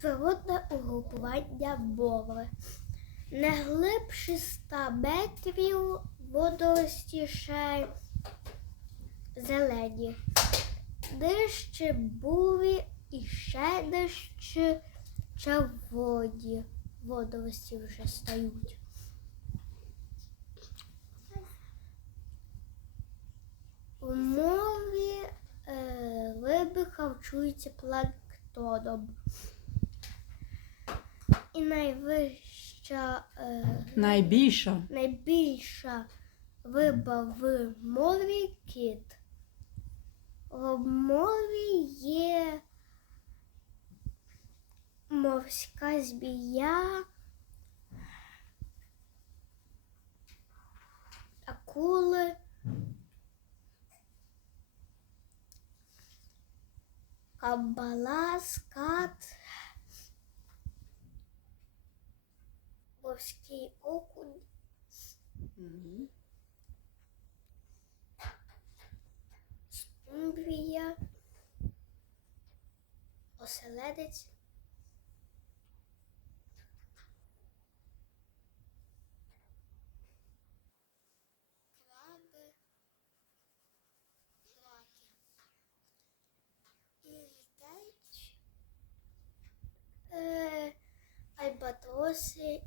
Природне угрупування мови. Не глибше 100 метрів водорості ще зелені. Нижче бурі і ще нижче червоні водорості вже стають. У морі е, риби харчуються планктоном. І найвища, е, Найбільша. найбільша риба в морі кит. В морі є морська змія, акули. Кабала, скат, морський окунь. Угу. Скумбрія. Оселедець. Краби. Краки. І літають. Е, Альбатроси.